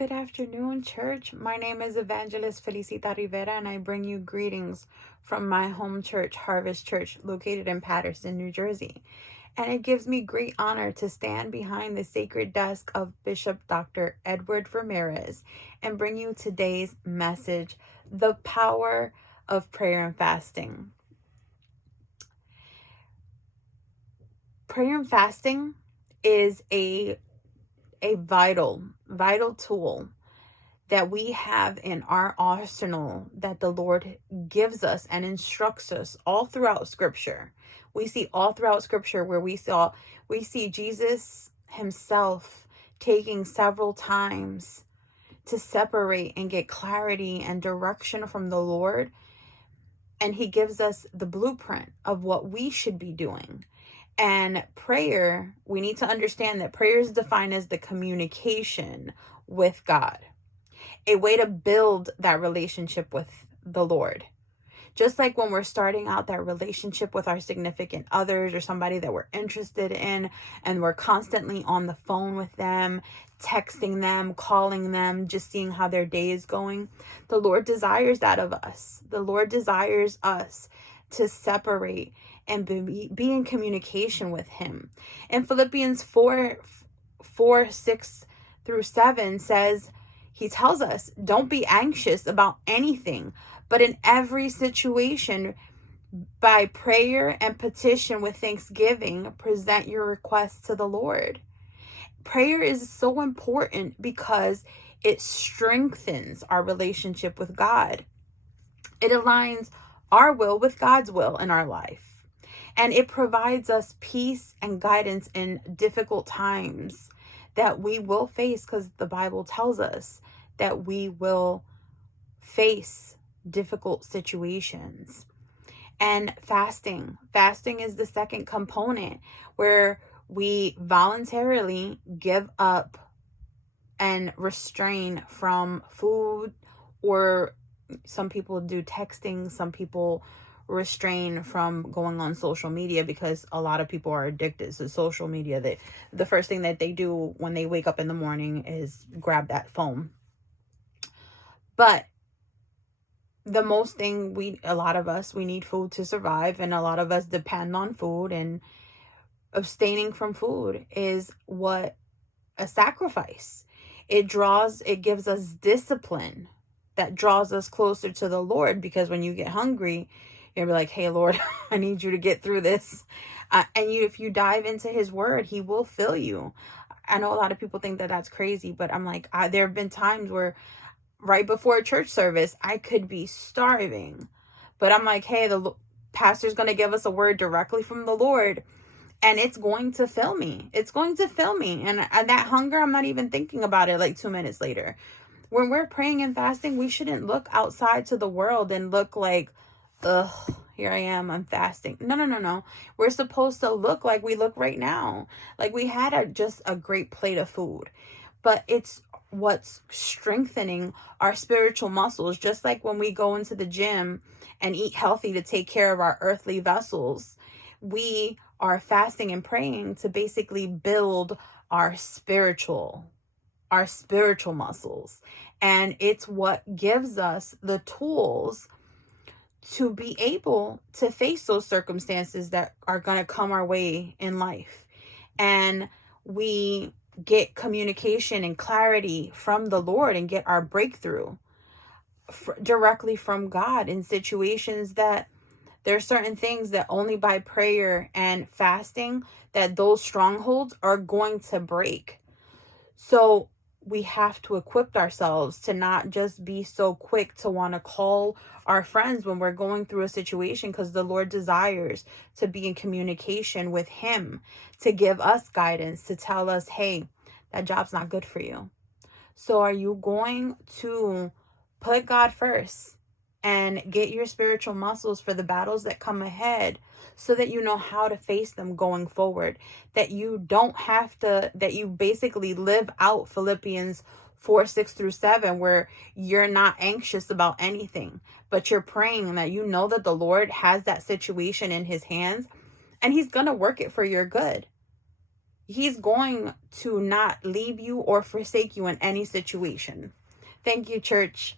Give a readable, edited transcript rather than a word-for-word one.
Good afternoon, church. My name is Evangelist Felicita Rivera, and I bring you greetings from my home church, Harvest Church, located in Paterson, New Jersey. And it gives me great honor to stand behind the sacred desk of Bishop Dr. Edward Ramirez and bring you today's message, The Power of Prayer and Fasting. Prayer and fasting is a vital tool that we have in our arsenal that the Lord gives us and instructs us all throughout Scripture. We see all throughout Scripture where we see Jesus himself taking several times to separate and get clarity and direction from the Lord. And he gives us the blueprint of what we should be doing. And prayer, we need to understand that prayer is defined as the communication with God, a way to build that relationship with the Lord. Just like when we're starting out that relationship with our significant others or somebody that we're interested in, and we're constantly on the phone with them, texting them, calling them, just seeing how their day is going. The Lord desires that of us. The Lord desires us to separate and be in communication with him. And Philippians 4:6-7 says, he tells us, don't be anxious about anything, but in every situation, by prayer and petition with thanksgiving, present your requests to the Lord. Prayer is so important because it strengthens our relationship with God. It aligns our will with God's will in our life. And it provides us peace and guidance in difficult times that we will face, because the Bible tells us that we will face difficult situations. And fasting is the second component, where we voluntarily give up and restrain from food, or some people do texting, some people restrain from going on social media, because a lot of people are addicted to social media. That the first thing that they do when they wake up in the morning is grab that phone. But the most thing, a lot of us need food to survive, and a lot of us depend on food, and abstaining from food is what a sacrifice. It gives us discipline that draws us closer to the Lord, because when you get hungry, you'll be like, hey, Lord, I need you to get through this. If you dive into his word, he will fill you. I know a lot of people think that that's crazy, but I'm like, there have been times where right before a church service, I could be starving, but I'm like, hey, the pastor's going to give us a word directly from the Lord, and it's going to fill me. It's going to fill me. And that hunger, I'm not even thinking about it like 2 minutes later. When we're praying and fasting, we shouldn't look outside to the world and look like, ugh, here I am, I'm fasting. No. We're supposed to look like we look right now. Like we had just a great plate of food. But it's what's strengthening our spiritual muscles. Just like when we go into the gym and eat healthy to take care of our earthly vessels, we are fasting and praying to basically build our spiritual muscles. And it's what gives us the tools to be able to face those circumstances that are going to come our way in life. And we get communication and clarity from the Lord and get our breakthrough directly from God in situations that there are certain things that only by prayer and fasting that those strongholds are going to break. So we have to equip ourselves to not just be so quick to want to call our friends when we're going through a situation, because the Lord desires to be in communication with him, to give us guidance, to tell us, hey, that job's not good for you. So are you going to put God first and get your spiritual muscles for the battles that come ahead, so that you know how to face them going forward, that you don't have to, that you basically live out Philippians 4:6-7, where you're not anxious about anything, but you're praying that you know that the Lord has that situation in his hands and he's going to work it for your good. He's going to not leave you or forsake you in any situation. Thank you, church.